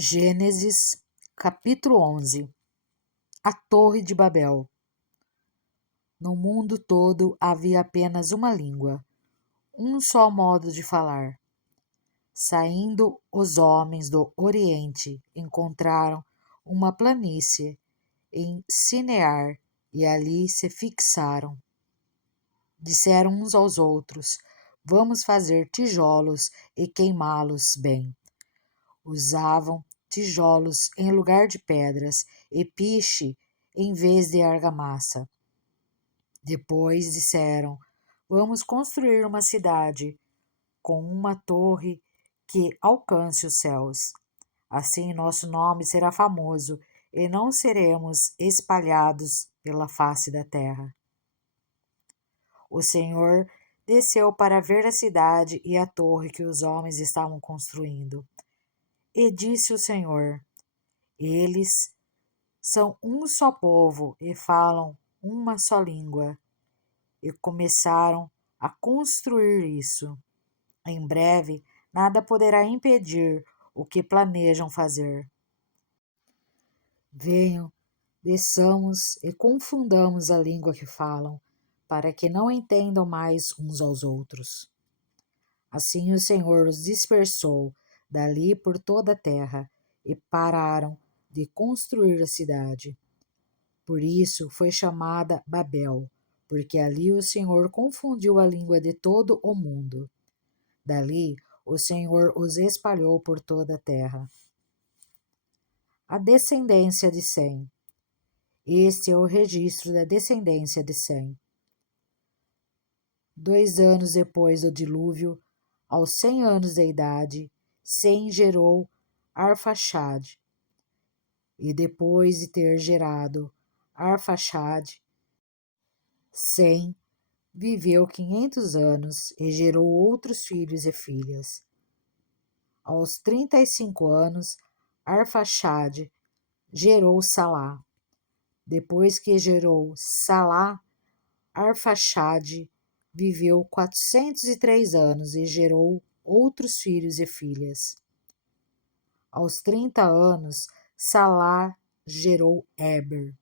Gênesis, capítulo 11. A Torre de Babel. No mundo todo havia apenas uma língua, um só modo de falar. Saindo os homens do Oriente, encontraram uma planície em Sinear e ali se fixaram. Disseram uns aos outros: Vamos fazer tijolos e queimá-los bem. Usavam tijolos em lugar de pedras e piche em vez de argamassa. Depois disseram: Vamos construir uma cidade com uma torre que alcance os céus. Assim nosso nome será famoso e não seremos espalhados pela face da terra. O Senhor desceu para ver a cidade e a torre que os homens estavam construindo. E disse o Senhor: Eles são um só povo e falam uma só língua. E começaram a construir isso. Em breve, nada poderá impedir o que planejam fazer. Venham, desçamos e confundamos a língua que falam, para que não entendam mais uns aos outros. Assim o Senhor os dispersou dali por toda a terra e pararam de construir a cidade. Por isso foi chamada Babel, porque ali o Senhor confundiu a língua de todo o mundo. Dali o Senhor os espalhou por toda a terra. A descendência de Sem. Este é o registro da descendência de Sem. 2 anos depois do dilúvio, aos 100 anos de idade, Sem gerou Arfaxade. E depois de ter gerado Arfaxade, Sem viveu 500 anos e gerou outros filhos e filhas. Aos 35 anos, Arfaxade gerou Salá. Depois que gerou Salá, Arfaxade viveu 403 anos e gerou outros filhos e filhas. Aos 30 anos, Salá gerou Éber.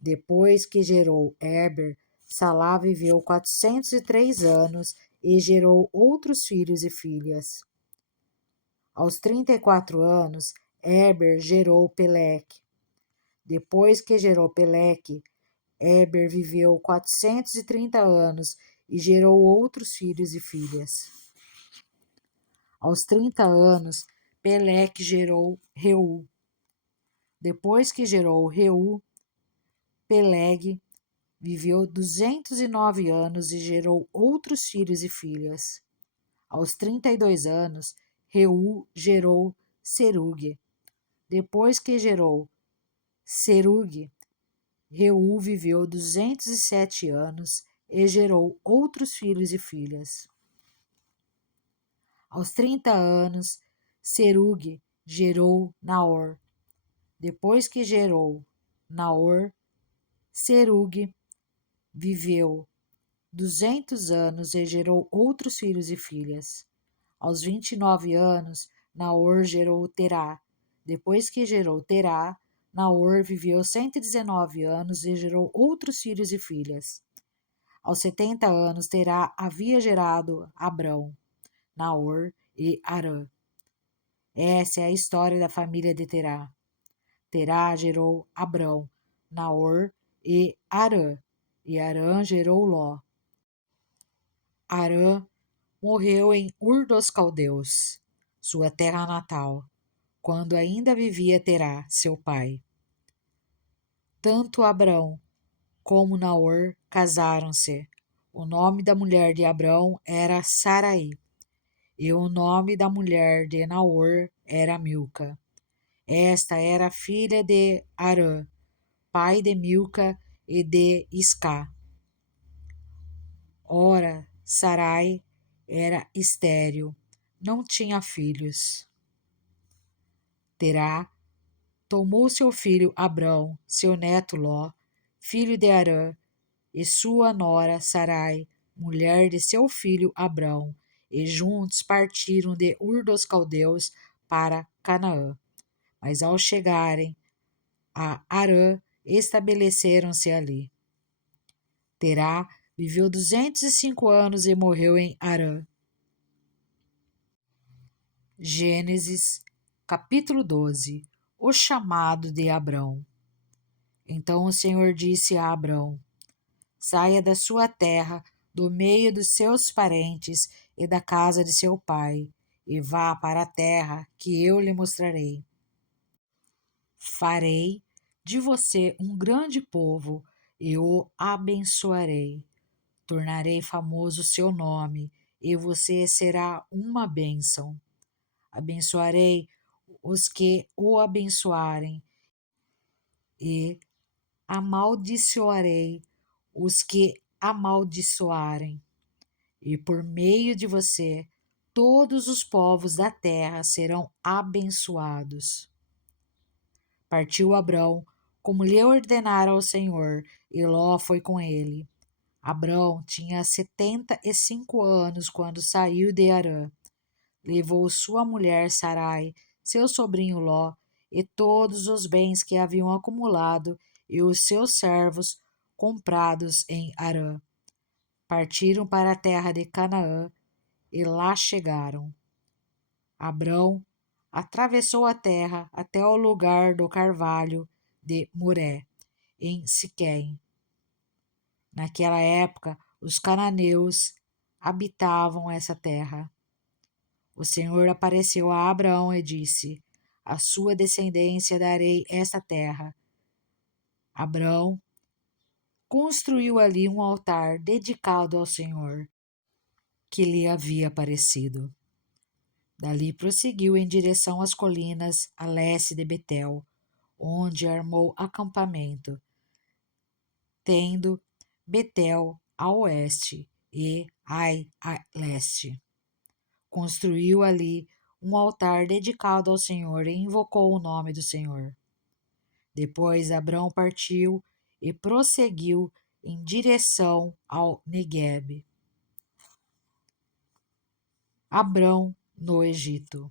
Depois que gerou Éber, Salá viveu 403 anos e gerou outros filhos e filhas. Aos 34 anos, Éber gerou Peleque. Depois que gerou Peleque, Éber viveu 430 anos e gerou outros filhos e filhas. Aos 30 anos, Peleque gerou Reu. Depois que gerou Reu, Peleg viveu 209 anos e gerou outros filhos e filhas. Aos 32 anos, Reu gerou Serugue. Depois que gerou Serugue, Reu viveu 207 anos e gerou outros filhos e filhas. Aos 30 anos, Serugue gerou Naor. Depois que gerou Naor, Serugue viveu 200 anos e gerou outros filhos e filhas. Aos 29 anos, Naor gerou Terá. Depois que gerou Terá, Naor viveu 119 anos e gerou outros filhos e filhas. Aos 70 anos, Terá havia gerado Abrão, Naor e Harã. Essa é a história da família de Terá. Terá gerou Abrão, Naor e Harã. E Harã gerou Ló. Harã morreu em Ur dos Caldeus, sua terra natal, quando ainda vivia Terá, seu pai. Tanto Abrão como Naor casaram-se. O nome da mulher de Abrão era Sarai, e o nome da mulher de Naor era Milca. Esta era filha de Harã, pai de Milca e de Iscá. Ora, Sarai era estéril, não tinha filhos. Terá tomou seu filho Abrão, seu neto Ló, filho de Harã, e sua nora Sarai, mulher de seu filho Abrão, e juntos partiram de Ur dos Caldeus para Canaã. mas ao chegarem a Harã, estabeleceram-se ali. Terá viveu 205 anos e morreu em Harã. Gênesis, capítulo 12. O chamado de Abrão. Então o Senhor disse a Abrão: saia da sua terra, do meio dos seus parentes e da casa de seu pai, e vá para a terra que eu lhe mostrarei. Farei de você um grande povo e o abençoarei. Tornarei famoso o seu nome e você será uma bênção. Abençoarei os que o abençoarem e amaldiçoarei os que amaldiçoarem. E por meio de você, todos os povos da terra serão abençoados. Partiu Abrão, como lhe ordenara o Senhor, e Ló foi com ele. Abrão tinha 75 anos quando saiu de Harã. Levou sua mulher Sarai, seu sobrinho Ló, e todos os bens que haviam acumulado, e os seus servos comprados em Harã. Partiram para a terra de Canaã, e lá chegaram. Abrão atravessou a terra até o lugar do carvalho de Moré, em Siquém. Naquela época, os cananeus habitavam essa terra. O Senhor apareceu a Abraão e disse: à sua descendência darei esta terra. Abraão construiu ali um altar dedicado ao Senhor, que lhe havia aparecido. Dali prosseguiu em direção às colinas a leste de Betel, onde armou acampamento, tendo Betel a oeste e Ai a leste. Construiu ali um altar dedicado ao Senhor e invocou o nome do Senhor. Depois Abrão partiu e prosseguiu em direção ao Neguebe. Abrão no Egito.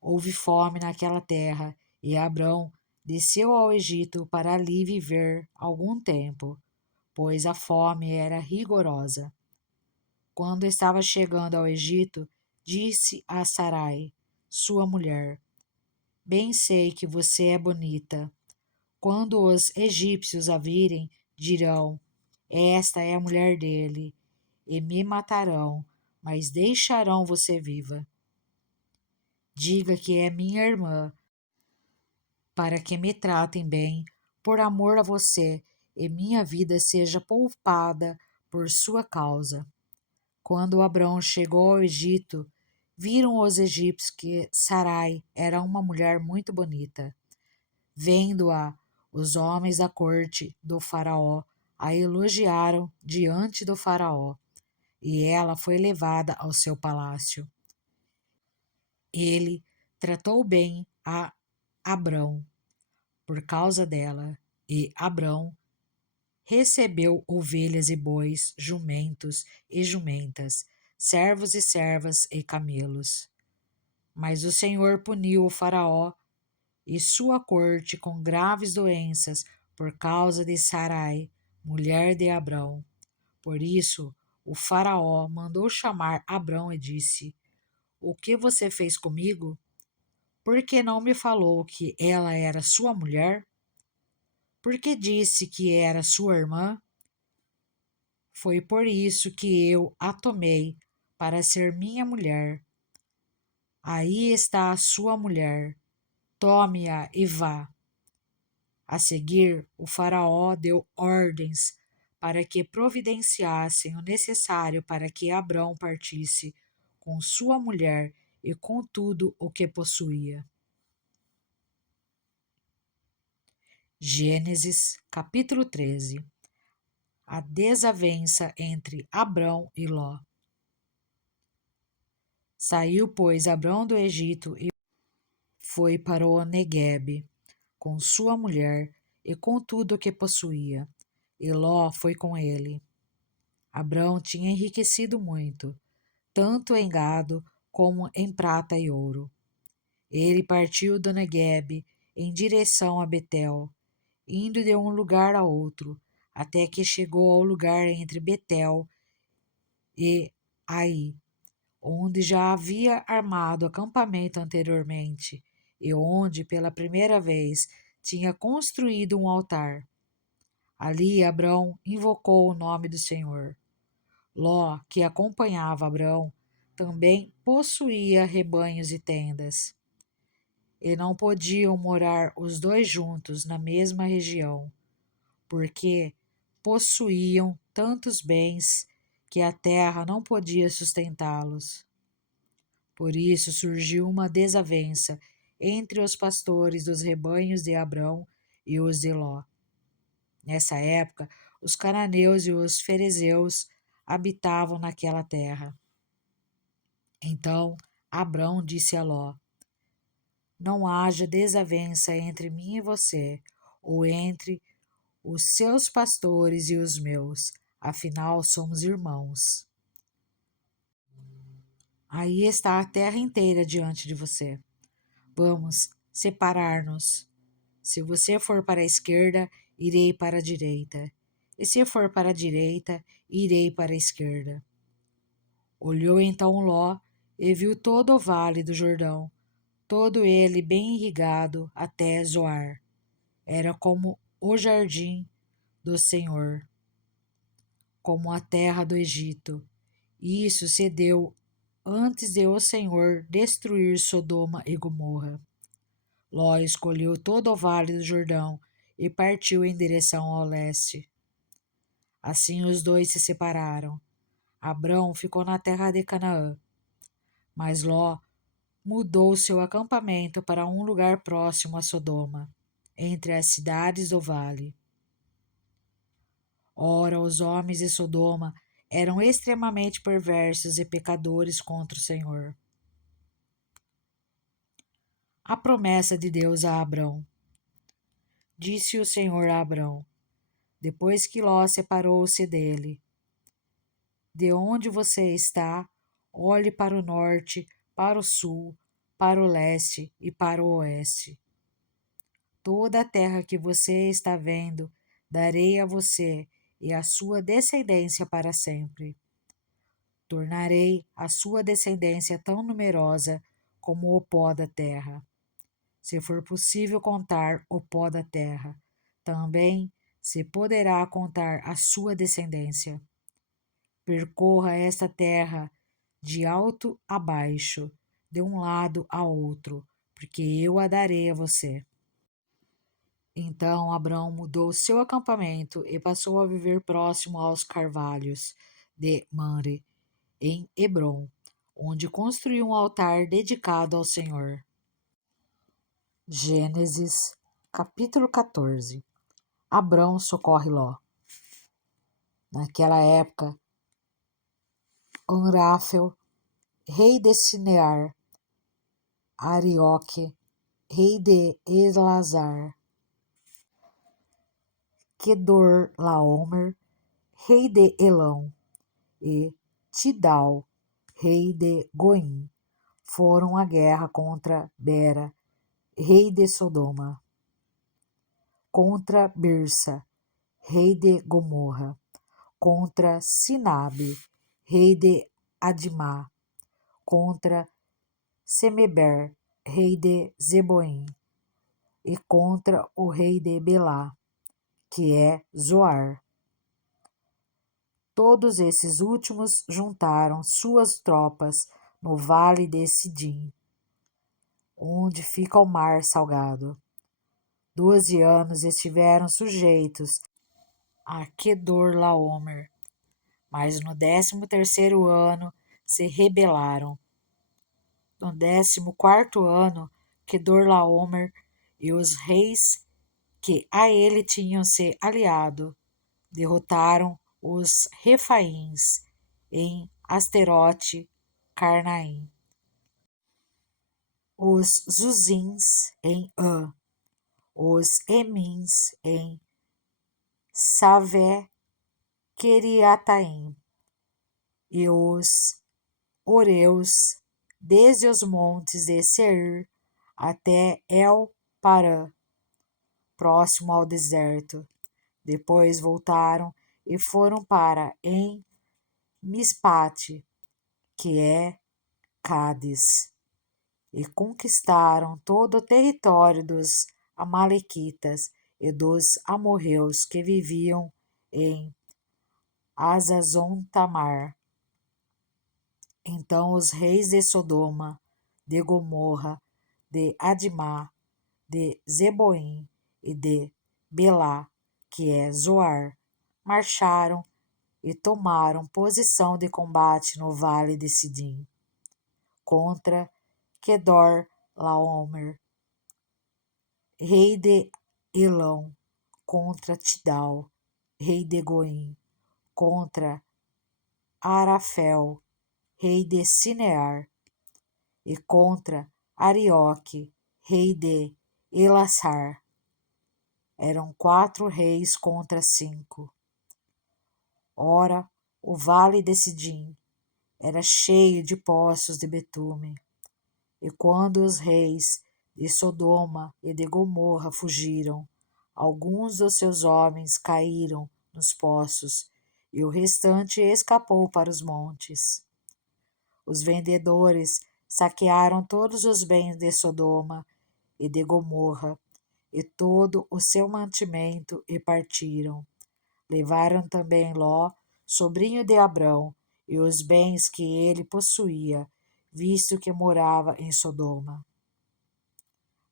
Houve fome naquela terra, e Abrão desceu ao Egito para ali viver algum tempo, pois a fome era rigorosa. Quando estava chegando ao Egito, disse a Sarai, sua mulher: bem sei que você é bonita. Quando os egípcios a virem, dirão: esta é a mulher dele, e me matarão, mas deixarão você viva. Diga que é minha irmã, para que me tratem bem, por amor a você, e minha vida seja poupada por sua causa. Quando Abrão chegou ao Egito, viram os egípcios que Sarai era uma mulher muito bonita. Vendo-a, os homens da corte do faraó a elogiaram diante do faraó, e ela foi levada ao seu palácio. Ele tratou bem a Abrão por causa dela, e Abrão recebeu ovelhas e bois, jumentos e jumentas, servos e servas e camelos. Mas o Senhor puniu o faraó e sua corte com graves doenças por causa de Sarai, mulher de Abrão. Por isso, o faraó mandou chamar Abrão e disse: o que você fez comigo? Por que não me falou que ela era sua mulher? Por que disse que era sua irmã? Foi por isso que eu a tomei para ser minha mulher. Aí está a sua mulher. Tome-a e vá. A seguir, o faraó deu ordens para que providenciassem o necessário para que Abrão partisse com sua mulher e com tudo o que possuía. Gênesis, capítulo 13. A desavença entre Abrão e Ló. Saiu, pois, Abrão do Egito e foi para o Neguebe, com sua mulher e com tudo o que possuía, e Ló foi com ele. Abrão tinha enriquecido muito, tanto em gado como em prata e ouro. Ele partiu do Neguebe em direção a Betel, indo de um lugar a outro, até que chegou ao lugar entre Betel e Ai, onde já havia armado acampamento anteriormente, e onde, pela primeira vez, tinha construído um altar. Ali Abrão invocou o nome do Senhor. Ló, que acompanhava Abrão, também possuía rebanhos e tendas, e não podiam morar os dois juntos na mesma região, porque possuíam tantos bens que a terra não podia sustentá-los. Por isso surgiu uma desavença entre os pastores dos rebanhos de Abrão e os de Ló. Nessa época, os cananeus e os ferezeus habitavam naquela terra. Então Abrão disse a Ló: Não haja desavença entre mim e você, ou entre os seus pastores e os meus, afinal somos irmãos. Aí está a terra inteira diante de você. Vamos separar-nos. Se você for para a esquerda, irei para a direita. E se for para a direita, irei para a esquerda. Olhou então Ló e viu todo o vale do Jordão, todo ele bem irrigado até Zoar. Era como o jardim do Senhor, como a terra do Egito. E isso se deu antes de o Senhor destruir Sodoma e Gomorra. Ló escolheu todo o vale do Jordão e partiu em direção ao leste. Assim os dois se separaram. Abrão ficou na terra de Canaã, mas Ló mudou seu acampamento para um lugar próximo a Sodoma, entre as cidades do vale. Ora, os homens de Sodoma eram extremamente perversos e pecadores contra o Senhor. A promessa de Deus a Abrão. Disse o Senhor a Abrão, depois que Ló separou-se dele: De onde você está, olhe para o norte, para o sul, para o leste e para o oeste. Toda a terra que você está vendo, darei a você e à sua descendência para sempre. Tornarei a sua descendência tão numerosa como o pó da terra. Se for possível contar o pó da terra, também se poderá contar a sua descendência. Percorra esta terra de alto a baixo, de um lado a outro, porque eu a darei a você. Então Abrão mudou seu acampamento e passou a viver próximo aos carvalhos de Mamre, em Hebrom, onde construiu um altar dedicado ao Senhor. Gênesis, capítulo 14. Abrão socorre Ló. Naquela época, Amráfel, rei de Sinear, Arioque, rei de Elazar, Kedorlaomer, rei de Elão, e Tidal, rei de Goim, foram à guerra contra Bera, rei de Sodoma, contra Birsa, rei de Gomorra, contra Sinabe, rei de Adimá, contra Semeber, rei de Zeboim, e contra o rei de Belá, que é Zoar. Todos esses últimos juntaram suas tropas no vale de Sidim, onde fica o mar salgado. 12 anos estiveram sujeitos a Kedorlaomer, mas no 13º ano se rebelaram. No 14º ano, Kedorlaomer e os reis que a ele tinham se aliado derrotaram os Refaíns em Asterote Carnaim, os Zuzins em An, os Emins em Savé Queriataim e os Oreus desde os montes de Seir até El-Parã, próximo ao deserto. Depois voltaram e foram para Mispate, que é Cádiz, e conquistaram todo o território dos amalequitas e dos amorreus que viviam em Azazon-Tamar. Então os reis de Sodoma, de Gomorra, de Adimá, de Zeboim e de Belá, que é Zoar, marcharam e tomaram posição de combate no vale de Sidim, contra Kedor Laomer, rei de Elão, contra Tidal, rei de Goim, contra Arafel, rei de Sinear, e contra Arioque, rei de Elassar. Eram 4 reis contra 5. Ora, o vale de Sidim era cheio de poços de betume, e quando os reis de Sodoma e de Gomorra fugiram, alguns dos seus homens caíram nos poços, e o restante escapou para os montes. Os vendedores saquearam todos os bens de Sodoma e de Gomorra, e todo o seu mantimento, e partiram. Levaram também Ló, sobrinho de Abrão, e os bens que ele possuía, visto que morava em Sodoma.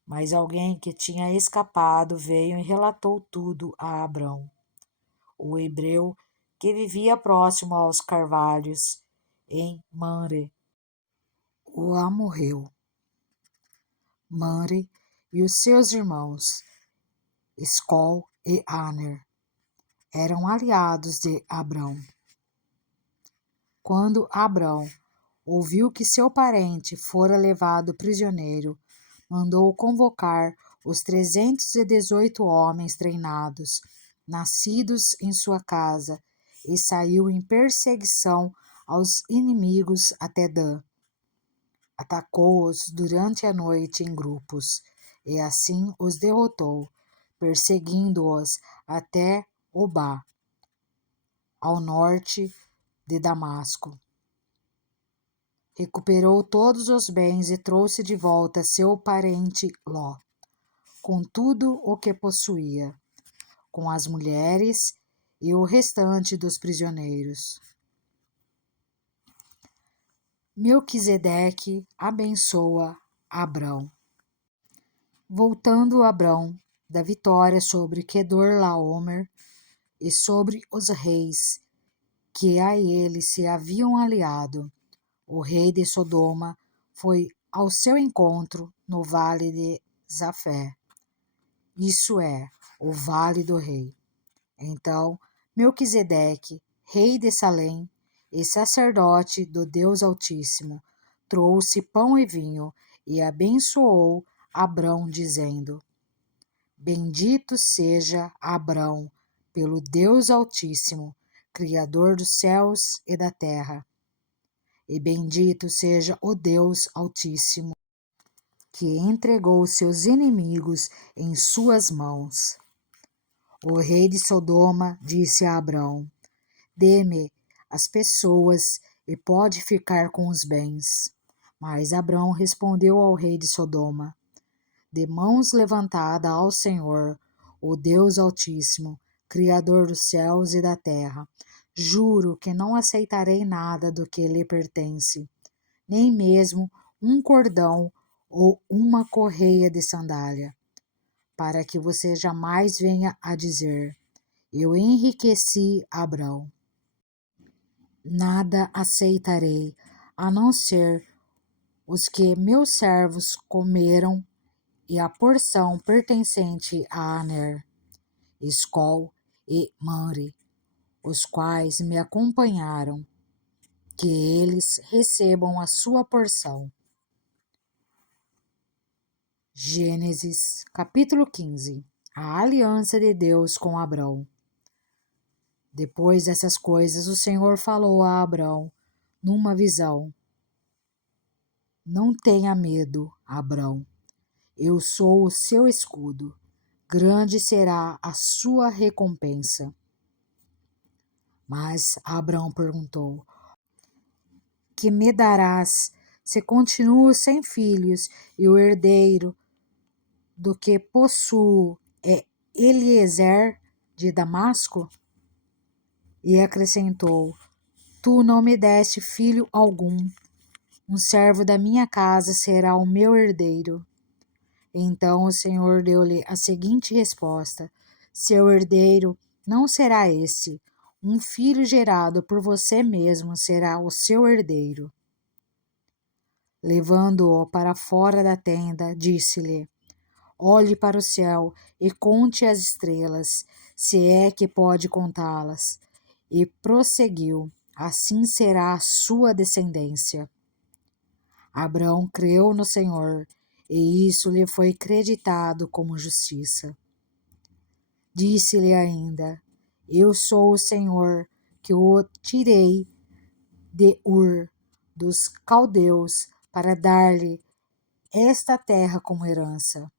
Mas alguém que tinha escapado veio e relatou tudo a Abrão, o hebreu que vivia próximo aos carvalhos, em Manre, o amorreu. Manre e os seus irmãos, Escol e Aner, eram aliados de Abrão. Quando Abrão ouviu que seu parente fora levado prisioneiro, mandou convocar os 318 homens treinados, nascidos em sua casa, e saiu em perseguição aos inimigos até Dan. Atacou-os durante a noite em grupos, e assim os derrotou, perseguindo-os até Obá, ao norte de Damasco. Recuperou todos os bens e trouxe de volta seu parente Ló, com tudo o que possuía, com as mulheres e o restante dos prisioneiros. Melquisedeque abençoa Abrão. Voltando Abrão da vitória sobre Quedorlaomer e sobre os reis que a ele se haviam aliado, o rei de Sodoma foi ao seu encontro no vale de Zafé, isso é, o vale do rei. Então Melquisedeque, rei de Salém e sacerdote do Deus Altíssimo, trouxe pão e vinho e abençoou Abrão, dizendo: Bendito seja Abrão pelo Deus Altíssimo, Criador dos céus e da terra. E bendito seja o Deus Altíssimo, que entregou seus inimigos em suas mãos. O rei de Sodoma disse a Abrão: Dê-me as pessoas e pode ficar com os bens. Mas Abrão respondeu ao rei de Sodoma: De mãos levantadas ao Senhor, o Deus Altíssimo, Criador dos céus e da terra, juro que não aceitarei nada do que lhe pertence, nem mesmo um cordão ou uma correia de sandália, para que você jamais venha a dizer: Eu enriqueci Abrão. Nada aceitarei, a não ser os que meus servos comeram e a porção pertencente a Aner, Escol e Manre, os quais me acompanharam, que eles recebam a sua porção. Gênesis, capítulo 15. A aliança de Deus com Abrão. Depois dessas coisas, o Senhor falou a Abrão numa visão: Não tenha medo, Abrão. Eu sou o seu escudo. Grande será a sua recompensa. Mas Abrão perguntou: que me darás se continuo sem filhos e o herdeiro do que possuo é Eliezer de Damasco? E acrescentou: tu não me deste filho algum. Um servo da minha casa será o meu herdeiro. Então o Senhor deu-lhe a seguinte resposta: seu herdeiro não será esse. Um filho gerado por você mesmo será o seu herdeiro. Levando-o para fora da tenda, disse-lhe: olhe para o céu e conte as estrelas, se é que pode contá-las. E prosseguiu: assim será a sua descendência. Abrão creu no Senhor, e isso lhe foi creditado como justiça. Disse-lhe ainda: eu sou o Senhor que o tirei de Ur dos caldeus para dar-lhe esta terra como herança.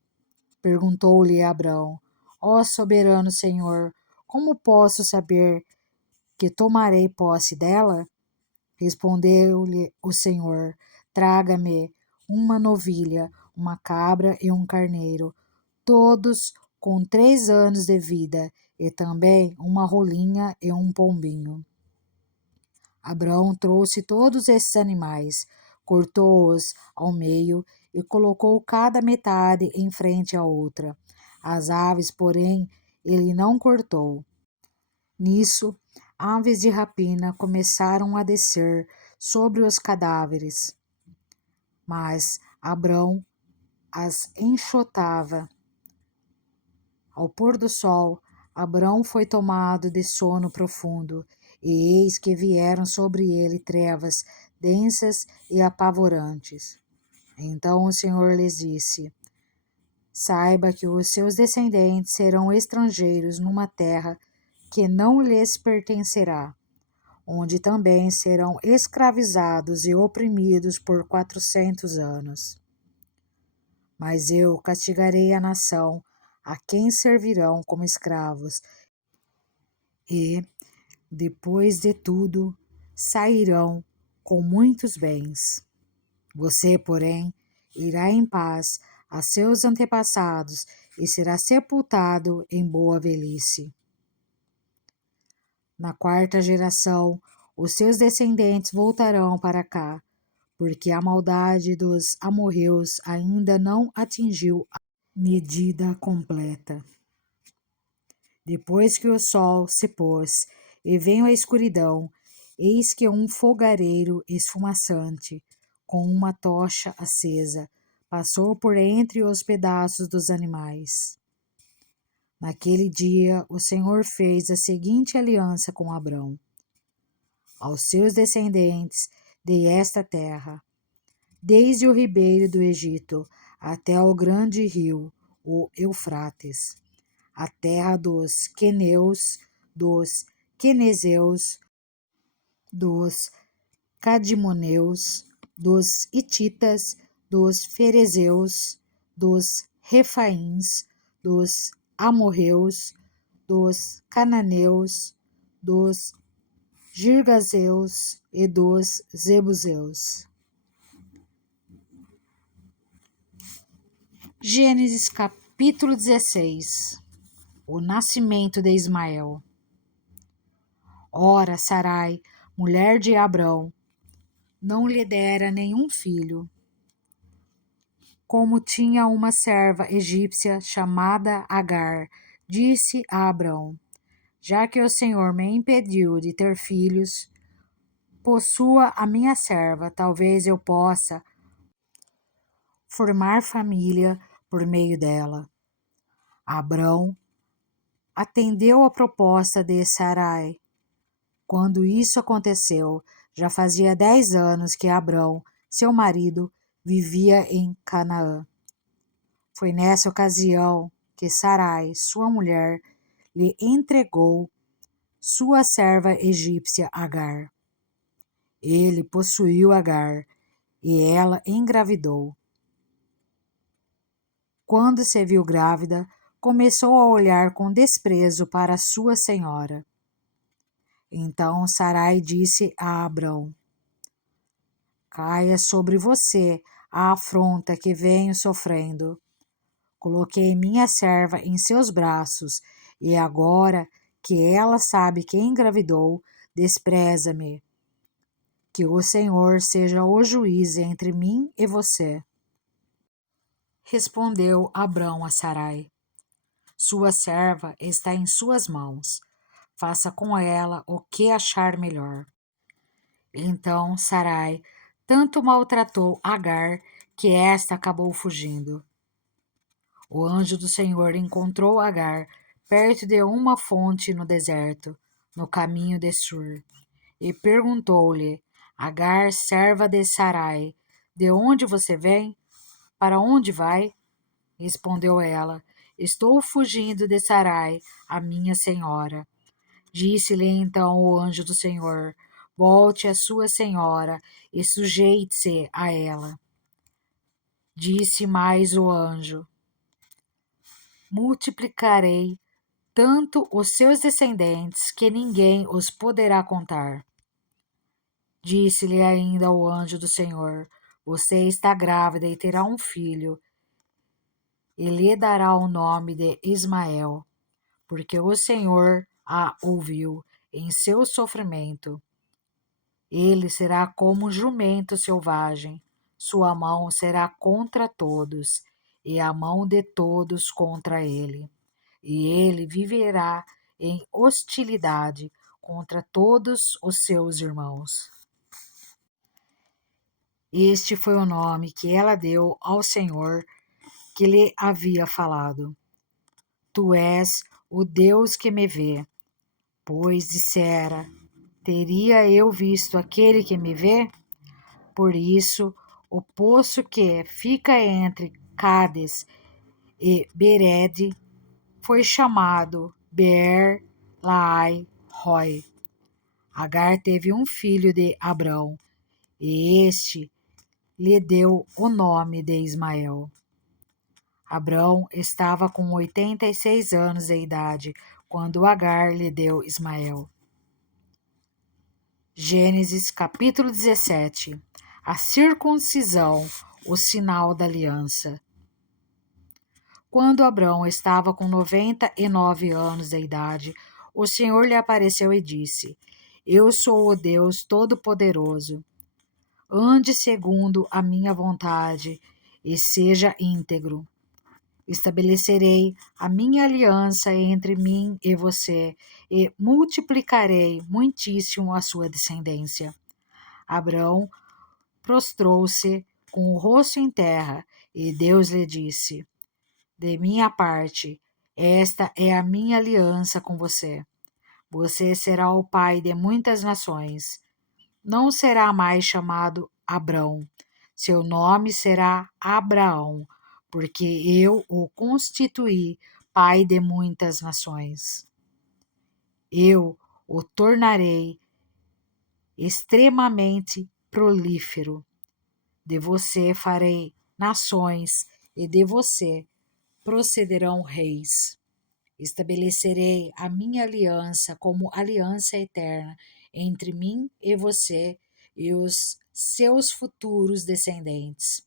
Perguntou-lhe Abrão: ó soberano Senhor, como posso saber que tomarei posse dela? Respondeu-lhe o Senhor: traga-me uma novilha, uma cabra e um carneiro, todos com 3 anos de vida, e também uma rolinha e um pombinho. Abrão trouxe todos esses animais, cortou-os ao meio e colocou cada metade em frente à outra. As aves, porém, ele não cortou. Nisso, aves de rapina começaram a descer sobre os cadáveres, mas Abrão as enxotava. Ao pôr do sol, Abrão foi tomado de sono profundo, e eis que vieram sobre ele trevas densas e apavorantes. Então o Senhor lhes disse: saiba que os seus descendentes serão estrangeiros numa terra que não lhes pertencerá, onde também serão escravizados e oprimidos por 400 anos. Mas eu castigarei a nação a quem servirão como escravos, e, depois de tudo, sairão com muitos bens. Você, porém, irá em paz a seus antepassados e será sepultado em boa velhice. Na 4ª geração, os seus descendentes voltarão para cá, porque a maldade dos amorreus ainda não atingiu a medida completa. Depois que o sol se pôs e veio a escuridão, eis que um fogareiro esfumaçante, com uma tocha acesa, passou por entre os pedaços dos animais. Naquele dia, o Senhor fez a seguinte aliança com Abrão: aos seus descendentes dei esta terra, desde o ribeiro do Egito até o grande rio, o Eufrates, a terra dos queneus, dos quenezeus, dos cadimoneus, dos hititas, dos ferezeus, dos refaíns, dos amorreus, dos cananeus, dos girgazeus e dos zebuseus. Gênesis capítulo 16. O nascimento de Ismael. Ora, Sarai, mulher de Abrão, não lhe dera nenhum filho. Como tinha uma serva egípcia chamada Agar, disse a Abrão: já que o Senhor me impediu de ter filhos, possua a minha serva, talvez eu possa formar família por meio dela. Abrão atendeu a proposta de Sarai. Quando isso aconteceu, já fazia 10 anos que Abrão, seu marido, vivia em Canaã. Foi nessa ocasião que Sarai, sua mulher, lhe entregou sua serva egípcia Agar. Ele possuiu Agar e ela engravidou. Quando se viu grávida, começou a olhar com desprezo para sua senhora. Então Sarai disse a Abrão: Caia sobre você a afronta que venho sofrendo. Coloquei minha serva em seus braços, e agora que ela sabe que engravidou, despreza-me. Que o Senhor seja o juiz entre mim e você. Respondeu Abrão a Sarai: Sua serva está em suas mãos. Faça com ela o que achar melhor. Então Sarai tanto maltratou Agar que esta acabou fugindo. O anjo do Senhor encontrou Agar perto de uma fonte no deserto, no caminho de Sur, e perguntou-lhe: Agar, serva de Sarai, de onde você vem? Para onde vai? Respondeu ela: Estou fugindo de Sarai, a minha senhora. Disse-lhe então o anjo do Senhor: Volte a sua senhora e sujeite-se a ela. Disse mais o anjo: Multiplicarei tanto os seus descendentes que ninguém os poderá contar. Disse-lhe ainda o anjo do Senhor: Você está grávida e terá um filho, e lhe dará o nome de Ismael, porque o Senhor a ouviu em seu sofrimento. Ele será como um jumento selvagem, sua mão será contra todos, e a mão de todos contra ele. E ele viverá em hostilidade contra todos os seus irmãos. Este foi o nome que ela deu ao Senhor que lhe havia falado: Tu és o Deus que me vê, pois dissera: Teria eu visto aquele que me vê? Por isso, o poço que fica entre Cádiz e Bered foi chamado Beer-Lahai-Roi. Agar teve um filho de Abrão, e este lhe deu o nome de Ismael. Abrão estava com 86 anos de idade quando Agar lhe deu Ismael. Gênesis capítulo 17. A circuncisão, o sinal da aliança. Quando Abrão estava com 99 anos de idade, o Senhor lhe apareceu e disse: Eu sou o Deus Todo-Poderoso. Ande segundo a minha vontade e seja íntegro. Estabelecerei a minha aliança entre mim e você e multiplicarei muitíssimo a sua descendência. Abrão prostrou-se com o rosto em terra e Deus lhe disse: De minha parte, esta é a minha aliança com você. Você será o pai de muitas nações. Não será mais chamado Abrão. Seu nome será Abraão, porque eu o constituí pai de muitas nações. Eu o tornarei extremamente prolífero. De você farei nações, e de você procederão reis. Estabelecerei a minha aliança como aliança eterna entre mim e você e os seus futuros descendentes,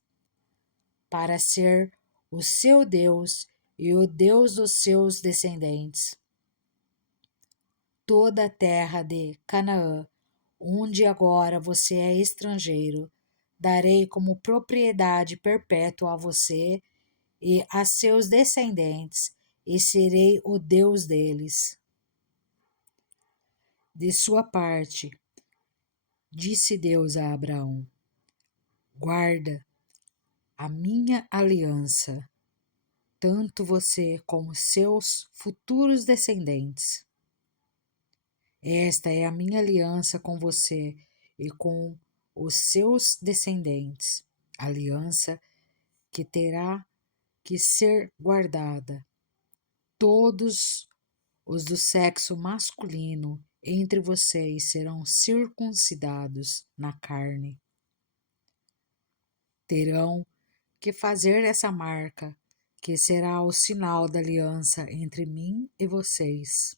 para ser o seu Deus e o Deus dos seus descendentes. Toda a terra de Canaã, onde agora você é estrangeiro, darei como propriedade perpétua a você e a seus descendentes, e serei o Deus deles. De sua parte, disse Deus a Abraão: Guarda a minha aliança, tanto você como seus futuros descendentes. Esta é a minha aliança com você e com os seus descendentes, aliança que terá que ser guardada. Todos os do sexo masculino entre vocês serão circuncidados na carne. Terão que fazer essa marca que será o sinal da aliança entre mim e vocês.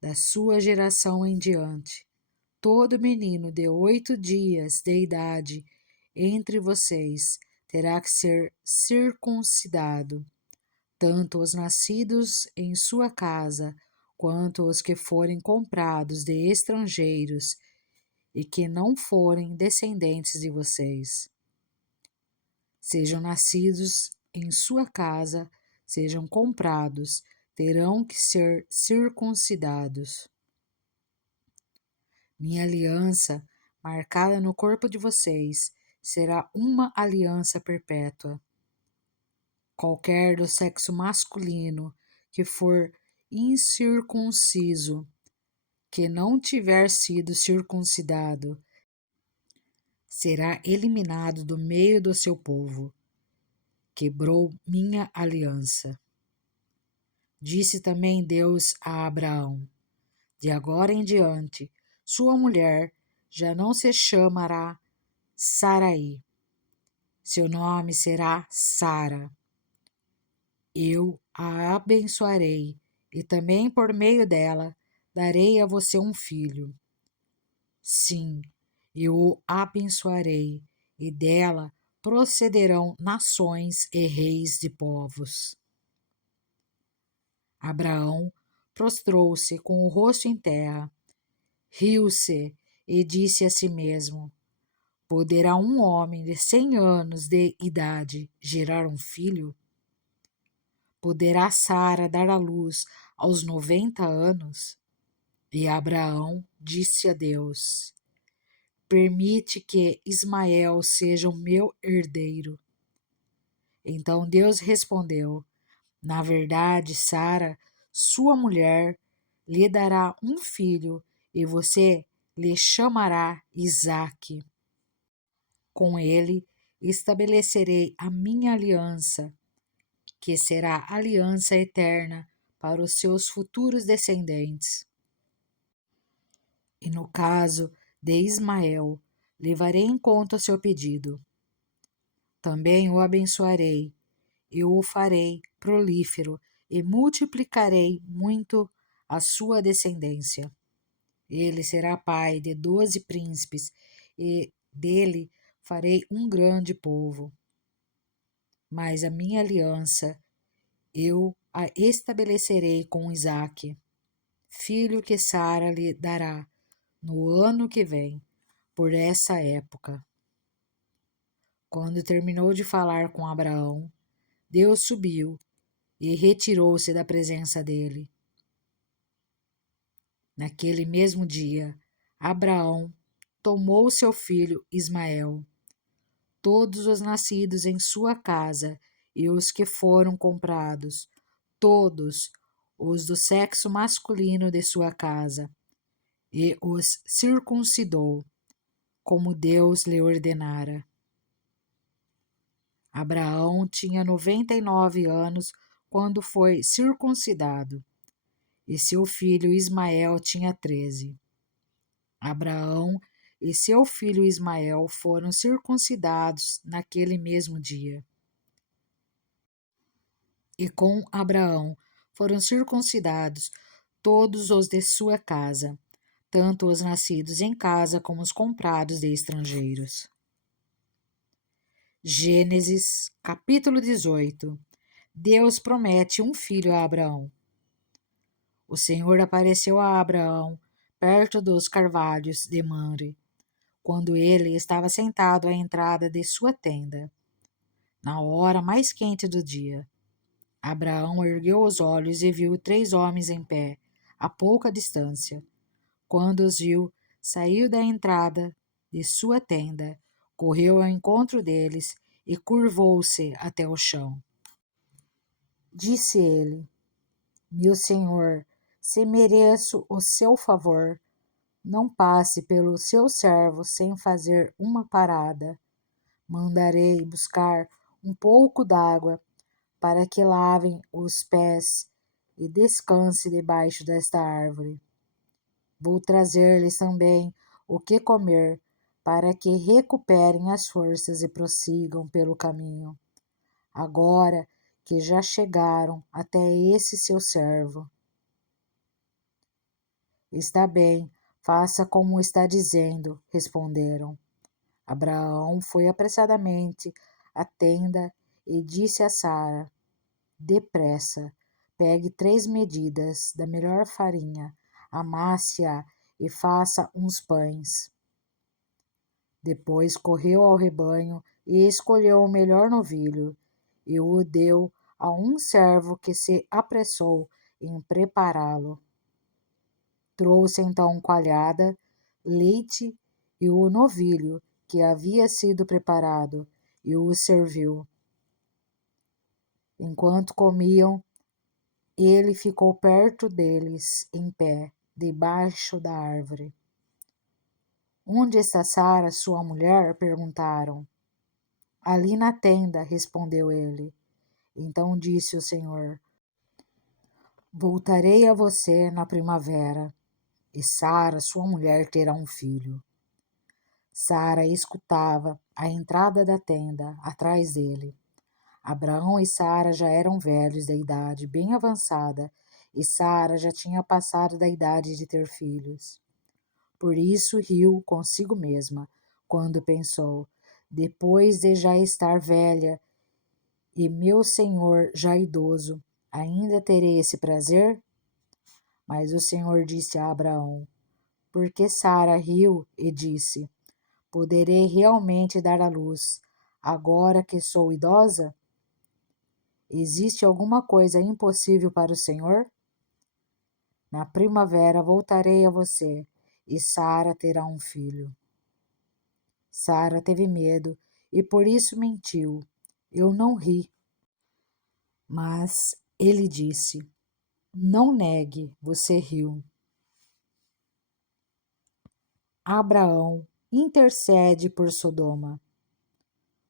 Da sua geração em diante, todo menino de 8 dias de idade entre vocês terá que ser circuncidado, tanto os nascidos em sua casa, quanto os que forem comprados de estrangeiros e que não forem descendentes de vocês. Sejam nascidos em sua casa, sejam comprados, terão que ser circuncidados. Minha aliança, marcada no corpo de vocês, será uma aliança perpétua. Qualquer do sexo masculino que for incircunciso, que não tiver sido circuncidado, será eliminado do meio do seu povo. Quebrou minha aliança. Disse também Deus a Abraão: de agora em diante, sua mulher já não se chamará Sarai. Seu nome será Sara. Eu a abençoarei e também por meio dela darei a você um filho. Sim, eu o abençoarei e dela procederão nações e reis de povos. Abraão prostrou-se com o rosto em terra, riu-se e disse a si mesmo: poderá um homem de 100 anos de idade gerar um filho? Poderá Sara dar à luz aos 90 anos? E Abraão disse a Deus: permite que Ismael seja o meu herdeiro. Então Deus respondeu: na verdade, Sara, sua mulher, lhe dará um filho e você lhe chamará Isaque. Com ele estabelecerei a minha aliança, que será aliança eterna para os seus futuros descendentes. E no caso de Ismael, levarei em conta o seu pedido. Também o abençoarei, eu o farei prolífero e multiplicarei muito a sua descendência. Ele será pai de 12 príncipes, e dele farei um grande povo. Mas a minha aliança eu a estabelecerei com Isaque, filho que Sara lhe dará no ano que vem, por essa época. Quando terminou de falar com Abraão, Deus subiu e retirou-se da presença dele. Naquele mesmo dia, Abraão tomou seu filho Ismael, todos os nascidos em sua casa e os que foram comprados, todos os do sexo masculino de sua casa, e os circuncidou, como Deus lhe ordenara. Abraão tinha 99 anos quando foi circuncidado, e seu filho Ismael tinha 13. Abraão e seu filho Ismael foram circuncidados naquele mesmo dia. E com Abraão foram circuncidados todos os de sua casa, tanto os nascidos em casa como os comprados de estrangeiros. Gênesis, capítulo 18. Deus promete um filho a Abraão. O Senhor apareceu a Abraão perto dos carvalhos de Mamre, quando ele estava sentado à entrada de sua tenda, na hora mais quente do dia. Abraão ergueu os olhos e viu 3 homens em pé, a pouca distância. Quando os viu, saiu da entrada de sua tenda, correu ao encontro deles e curvou-se até o chão. Disse ele: meu senhor, se mereço o seu favor, não passe pelo seu servo sem fazer uma parada. Mandarei buscar um pouco d'água para que lavem os pés e descanse debaixo desta árvore. Vou trazer-lhes também o que comer, para que recuperem as forças e prossigam pelo caminho. agora que já chegaram até esse seu servo. Está bem, faça como está dizendo, responderam. Abraão foi apressadamente à tenda e disse a Sara: depressa, pegue 3 medidas da melhor farinha, amasse-a e faça uns pães. Depois correu ao rebanho e escolheu o melhor novilho e o deu a um servo que se apressou em prepará-lo. Trouxe então coalhada, leite e o novilho que havia sido preparado e o serviu. Enquanto comiam, ele ficou perto deles, em pé, debaixo da árvore. Onde está Sara, sua mulher? Perguntaram. Ali na tenda, respondeu ele. Então disse o Senhor: voltarei a você na primavera, e Sara, sua mulher, terá um filho. Sara escutava à entrada da tenda, atrás dele. Abraão e Sara já eram velhos da idade bem avançada, e Sara já tinha passado da idade de ter filhos. Por isso riu consigo mesma, quando pensou: depois de já estar velha e meu senhor já idoso, ainda terei esse prazer? Mas o Senhor disse a Abraão: porque Sara riu e disse: poderei realmente dar à luz, agora que sou idosa? Existe alguma coisa impossível para o Senhor? Na primavera voltarei a você, e Sara terá um filho. Sara teve medo e por isso mentiu. Eu não ri. Mas ele disse: não negue, você riu. Abraão intercede por Sodoma.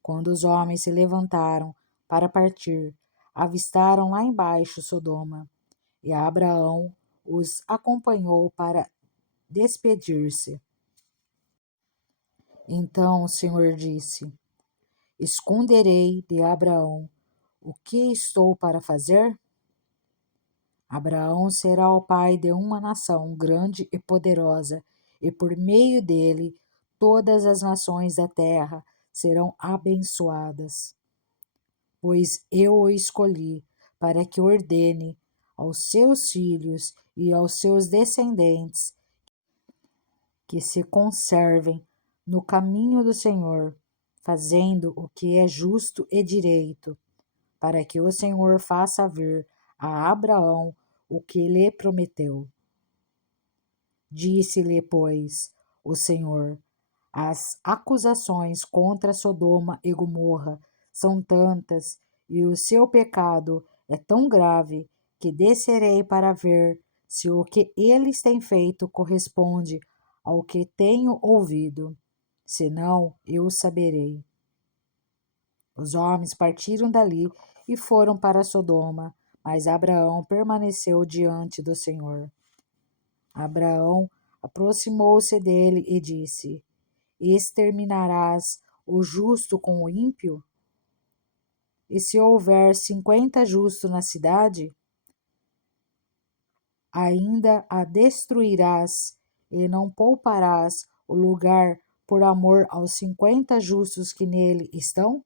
Quando os homens se levantaram para partir, avistaram lá embaixo Sodoma, e Abraão os acompanhou para despedir-se. Então o Senhor disse: esconderei de Abraão o que estou para fazer? Abraão será o pai de uma nação grande e poderosa, e por meio dele todas as nações da terra serão abençoadas. Pois eu o escolhi para que ordene aos seus filhos e aos seus descendentes que se conservem no caminho do Senhor, fazendo o que é justo e direito, para que o Senhor faça vir a Abraão o que lhe prometeu. Disse-lhe, pois, o Senhor: as acusações contra Sodoma e Gomorra são tantas e o seu pecado é tão grave que descerei para ver se o que eles têm feito corresponde ao que tenho ouvido. Senão, eu o saberei. Os homens partiram dali e foram para Sodoma, mas Abraão permaneceu diante do Senhor. Abraão aproximou-se dele e disse: exterminarás o justo com o ímpio? E se houver 50 justos na cidade, ainda a destruirás e não pouparás o lugar por amor aos 50 justos que nele estão?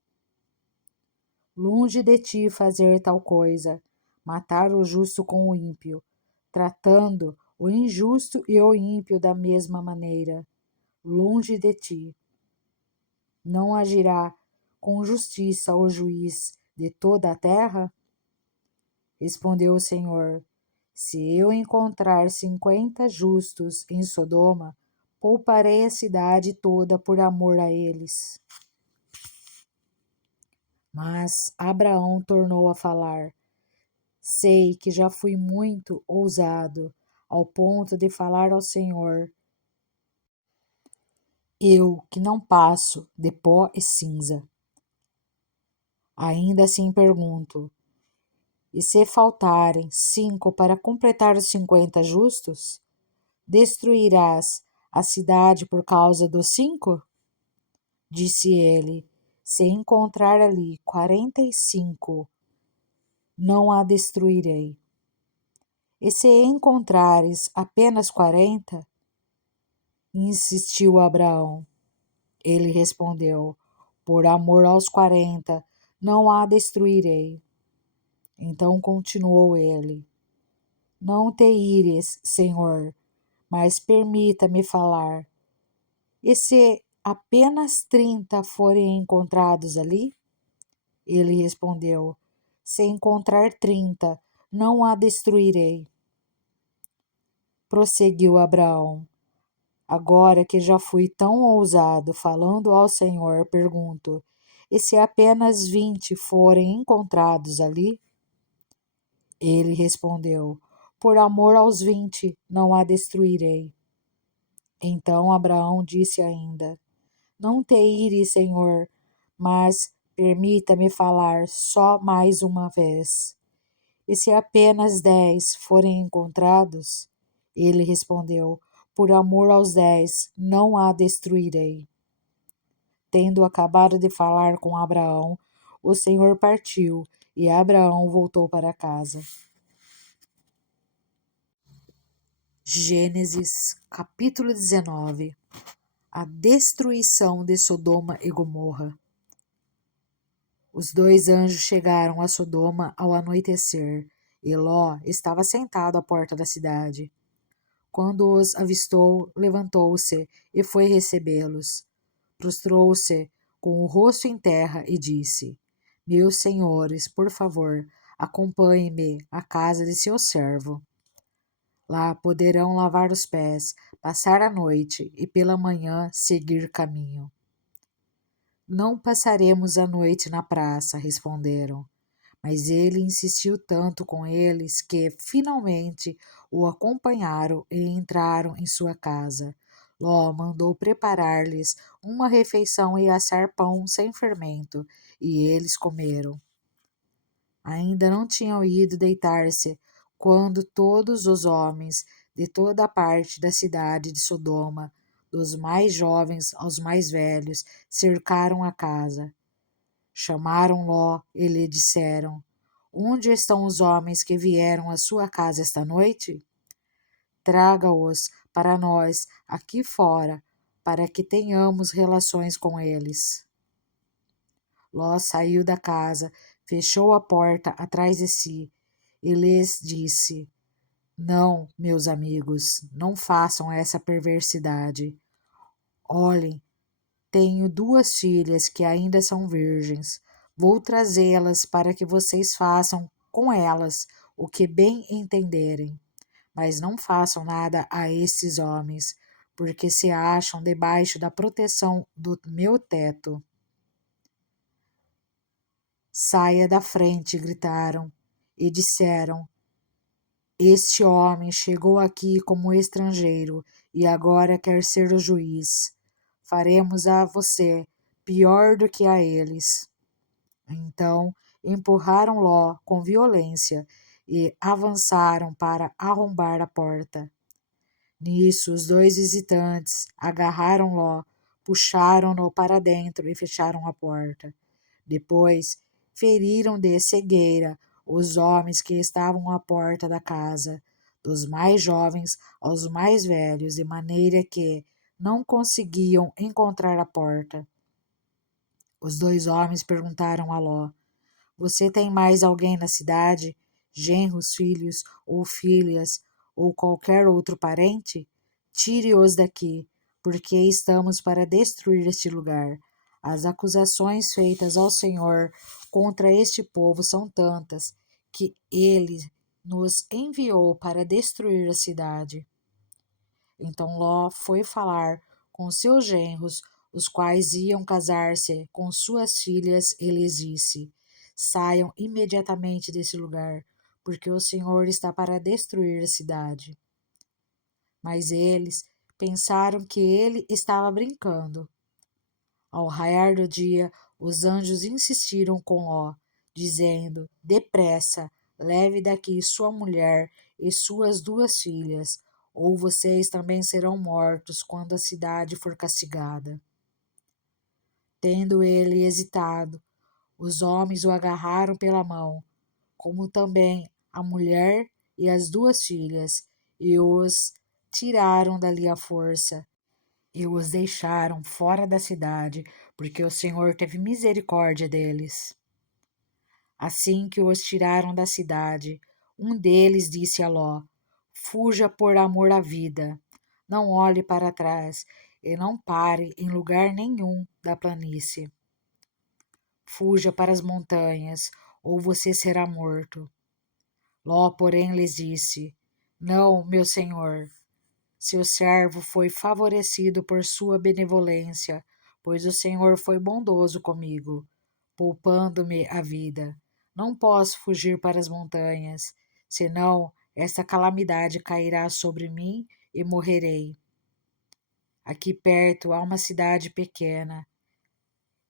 Longe de ti fazer tal coisa, matar o justo com o ímpio, tratando o injusto e o ímpio da mesma maneira. Longe de ti. Não agirá com justiça o juiz de toda a terra? Respondeu o Senhor: se eu encontrar 50 justos em Sodoma, pouparei a cidade toda por amor a eles. Mas Abraão tornou a falar: sei que já fui muito ousado, ao ponto de falar ao Senhor, eu que não passo de pó e cinza. Ainda assim pergunto: e se faltarem 5 para completar os 50 justos, destruirás a cidade por causa dos 5? Disse ele: Se encontrar ali 45, não a destruirei. E se encontrares apenas 40? Insistiu Abraão. Ele respondeu: por amor aos 40, não a destruirei. Então continuou ele: não te ires, Senhor, mas permita-me falar. E se apenas 30 forem encontrados ali? Ele respondeu: se encontrar 30, não a destruirei. Prosseguiu Abraão: agora que já fui tão ousado falando ao Senhor, pergunto: e se apenas 20 forem encontrados ali? Ele respondeu: por amor aos 20, não a destruirei. Então Abraão disse ainda: não te ires, Senhor, mas permita-me falar só mais uma vez. E se apenas 10 forem encontrados? Ele respondeu: por amor aos 10, não a destruirei. Tendo acabado de falar com Abraão, o Senhor partiu e Abraão voltou para casa. Gênesis capítulo 19. A destruição de Sodoma e Gomorra. Os 2 anjos chegaram a Sodoma ao anoitecer, e Ló estava sentado à porta da cidade. Quando os avistou, levantou-se e foi recebê-los. Prostrou-se com o rosto em terra e disse: meus senhores, por favor, acompanhem-me à casa de seu servo. Lá poderão lavar os pés, passar a noite e pela manhã seguir caminho. Não passaremos a noite na praça, responderam. Mas ele insistiu tanto com eles que, finalmente, o acompanharam e entraram em sua casa. Ló mandou preparar-lhes uma refeição e assar pão sem fermento, e eles comeram. Ainda não tinham ido deitar-se quando todos os homens de toda a parte da cidade de Sodoma, dos mais jovens aos mais velhos, cercaram a casa. Chamaram Ló e lhe disseram: onde estão os homens que vieram à sua casa esta noite? Traga-os para nós aqui fora, para que tenhamos relações com eles. Ló saiu da casa, fechou a porta atrás de si e lhes disse: não, meus amigos, não façam essa perversidade. Olhem, tenho 2 filhas que ainda são virgens. Vou trazê-las para que vocês façam com elas o que bem entenderem. Mas não façam nada a estes homens, porque se acham debaixo da proteção do meu teto. Saia da frente, gritaram, e disseram: este homem chegou aqui como estrangeiro e agora quer ser o juiz. Faremos a você pior do que a eles. Então empurraram Ló com violência e avançaram para arrombar a porta. Nisso, os 2 visitantes agarraram Ló, puxaram-no para dentro e fecharam a porta. Depois, feriram de cegueira os homens que estavam à porta da casa, dos mais jovens aos mais velhos, de maneira que não conseguiam encontrar a porta. Os 2 homens perguntaram a Ló: você tem mais alguém na cidade, genros, filhos ou filhas, ou qualquer outro parente? Tire-os daqui, porque estamos para destruir este lugar. As acusações feitas ao Senhor contra este povo são tantas que ele nos enviou para destruir a cidade. Então Ló foi falar com seus genros, os quais iam casar-se com suas filhas, e lhes disse: saiam imediatamente desse lugar, porque o Senhor está para destruir a cidade. Mas eles pensaram que ele estava brincando. Ao raiar do dia, os anjos insistiram com Ló, dizendo: depressa, leve daqui sua mulher e suas 2 filhas, ou vocês também serão mortos quando a cidade for castigada. Tendo ele hesitado, os homens o agarraram pela mão, como também a mulher e as 2 filhas, e os tiraram dali à força, e os deixaram fora da cidade, porque o Senhor teve misericórdia deles. Assim que os tiraram da cidade, um deles disse a Ló: Fuja por amor à vida, não olhe para trás e não pare em lugar nenhum da planície. Fuja para as montanhas, ou você será morto. Ló, porém, lhes disse: Não, meu senhor, seu servo foi favorecido por sua benevolência, pois o Senhor foi bondoso comigo, poupando-me a vida. Não posso fugir para as montanhas, senão esta calamidade cairá sobre mim e morrerei. Aqui perto há uma cidade pequena.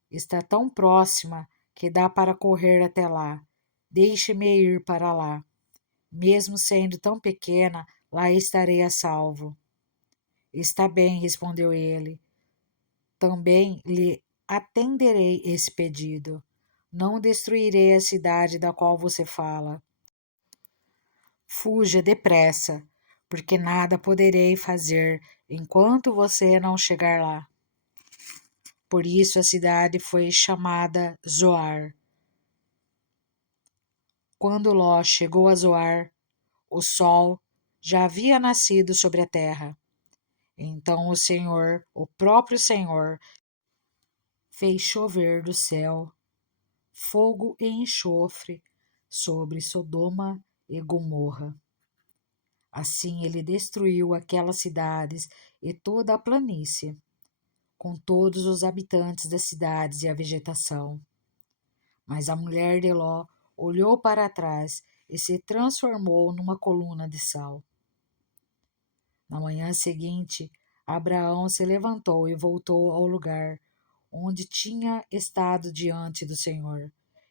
Está tão próxima que dá para correr até lá. Deixe-me ir para lá. Mesmo sendo tão pequena, lá estarei a salvo. Está bem, respondeu ele. Também lhe atenderei esse pedido. Não destruirei a cidade da qual você fala. Fuja depressa, porque nada poderei fazer enquanto você não chegar lá. Por isso a cidade foi chamada Zoar. Quando Ló chegou a Zoar, o sol já havia nascido sobre a terra. Então o Senhor, o próprio Senhor, fez chover do céu fogo e enxofre sobre Sodoma e Gomorra. Assim ele destruiu aquelas cidades e toda a planície, com todos os habitantes das cidades e a vegetação. Mas a mulher de Ló olhou para trás e se transformou numa coluna de sal. Na manhã seguinte, Abraão se levantou e voltou ao lugar onde tinha estado diante do Senhor,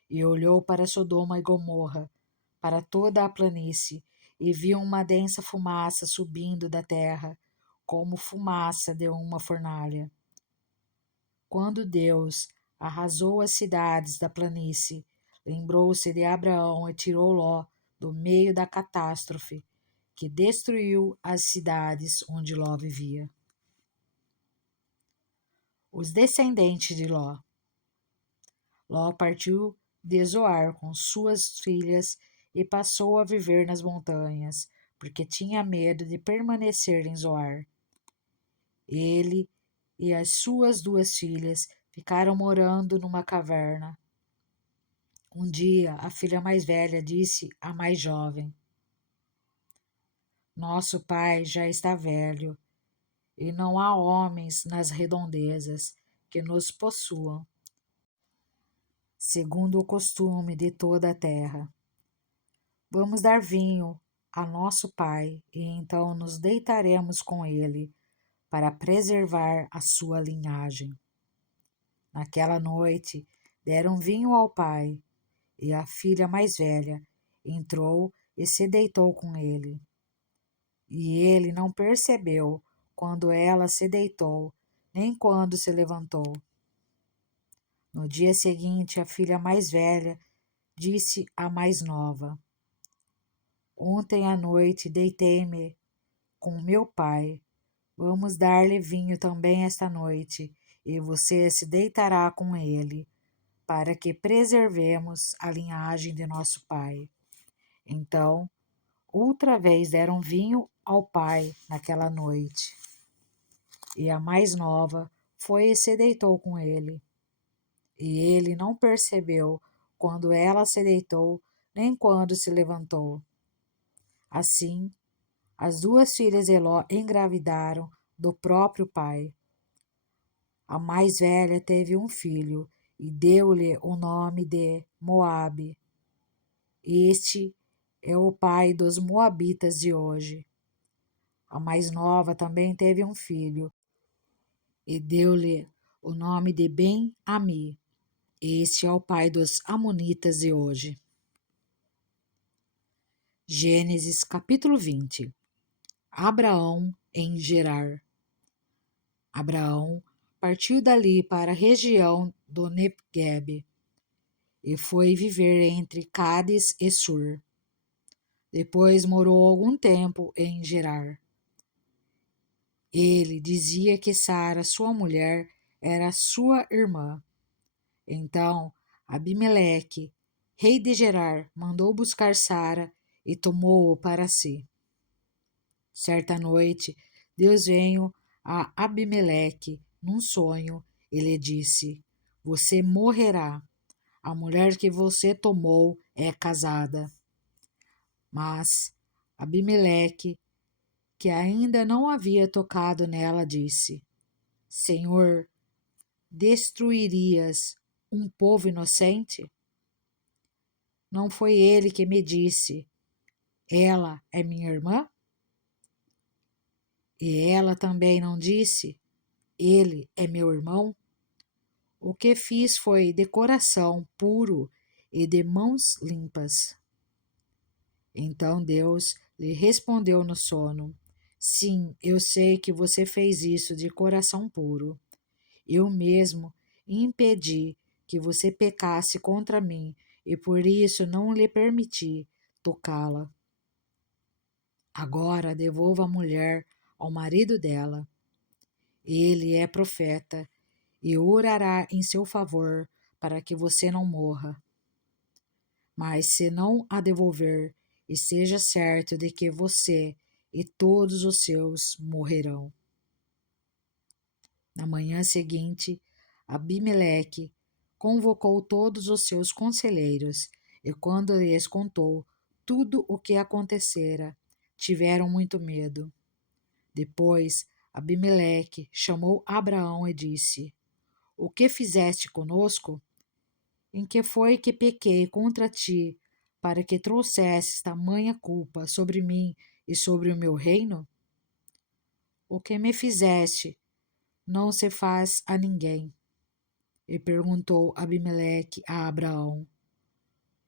e olhou para Sodoma e Gomorra, para toda a planície, e viu uma densa fumaça subindo da terra, como fumaça de uma fornalha. Quando Deus arrasou as cidades da planície, lembrou-se de Abraão e tirou Ló do meio da catástrofe, que destruiu as cidades onde Ló vivia. Os descendentes de Ló. Ló partiu de Zoar com suas filhas e passou a viver nas montanhas, porque tinha medo de permanecer em Zoar. Ele e as suas 2 filhas ficaram morando numa caverna. Um dia, a filha mais velha disse à mais jovem: Nosso pai já está velho, e não há homens nas redondezas que nos possuam, segundo o costume de toda a terra. Vamos dar vinho a nosso pai, e então nos deitaremos com ele, para preservar a sua linhagem. Naquela noite, deram vinho ao pai, e a filha mais velha entrou e se deitou com ele. E ele não percebeu quando ela se deitou, nem quando se levantou. No dia seguinte, a filha mais velha disse à mais nova: Ontem à noite deitei-me com meu pai. Vamos dar-lhe vinho também esta noite, e você se deitará com ele, para que preservemos a linhagem de nosso pai. Então, outra vez deram vinho ao pai naquela noite. E a mais nova foi e se deitou com ele. E ele não percebeu quando ela se deitou, nem quando se levantou. Assim, as 2 filhas de Ló engravidaram do próprio pai. A mais velha teve um filho e deu-lhe o nome de Moabe. Este é o pai dos moabitas de hoje. A mais nova também teve um filho e deu-lhe o nome de Ben-Ami. Este é o pai dos amonitas de hoje. Gênesis capítulo 20. Abraão em Gerar. Abraão partiu dali para a região do Negueb e foi viver entre Cádiz e Sur. Depois morou algum tempo em Gerar. Ele dizia que Sara, sua mulher, era sua irmã. Então Abimeleque, rei de Gerar, mandou buscar Sara e tomou-o para si. Certa noite, Deus veio a Abimeleque num sonho e lhe disse: Você morrerá. A mulher que você tomou é casada. Mas Abimeleque, que ainda não havia tocado nela, disse: Senhor, destruirias um povo inocente? Não foi ele que me disse: Ela é minha irmã? E ela também não disse: Ele é meu irmão? O que fiz foi de coração puro e de mãos limpas. Então Deus lhe respondeu no sono: Sim, eu sei que você fez isso de coração puro. Eu mesmo impedi que você pecasse contra mim e por isso não lhe permiti tocá-la. Agora devolva a mulher ao marido dela. Ele é profeta e orará em seu favor para que você não morra. Mas se não a devolver, esteja certo de que você e todos os seus morrerão. Na manhã seguinte, Abimeleque convocou todos os seus conselheiros e, quando lhes contou tudo o que acontecera, tiveram muito medo. Depois, Abimeleque chamou Abraão e disse: O que fizeste conosco? Em que foi que pequei contra ti, para que trouxesses tamanha culpa sobre mim e sobre o meu reino? O que me fizeste não se faz a ninguém. E perguntou Abimeleque a Abraão: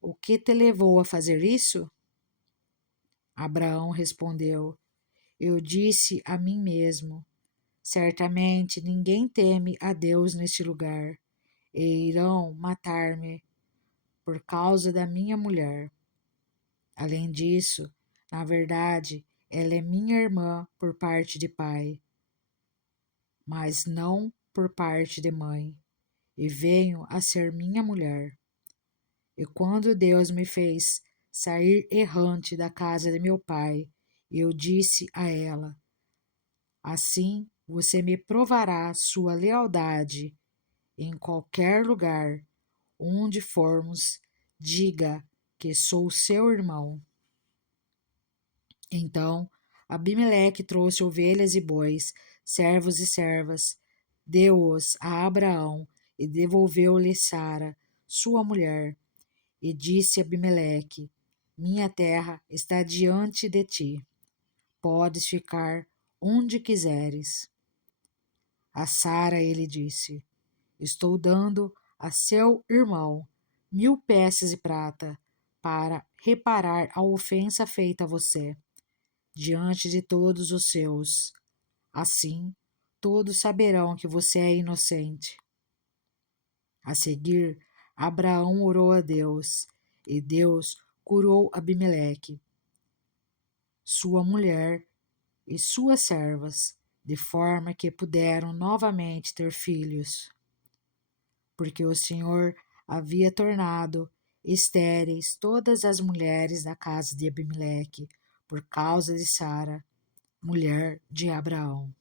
O que te levou a fazer isso? Abraão respondeu: Eu disse a mim mesmo: Certamente ninguém teme a Deus neste lugar, e irão matar-me por causa da minha mulher. Além disso, na verdade, ela é minha irmã por parte de pai, mas não por parte de mãe, e venho a ser minha mulher. E quando Deus me fez sair errante da casa de meu pai, eu disse a ela: Assim você me provará sua lealdade em qualquer lugar onde formos, diga que sou seu irmão. Então Abimeleque trouxe ovelhas e bois, servos e servas, deu-os a Abraão e devolveu-lhe Sara, sua mulher. E disse Abimeleque: Minha terra está diante de ti. Podes ficar onde quiseres. A Sara ele disse: Estou dando a seu irmão 1000 peças de prata para reparar a ofensa feita a você, diante de todos os seus. Assim, todos saberão que você é inocente. A seguir, Abraão orou a Deus, e Deus curou Abimeleque, sua mulher e suas servas, de forma que puderam novamente ter filhos, porque o Senhor havia tornado estéreis todas as mulheres da casa de Abimeleque, por causa de Sara, mulher de Abraão.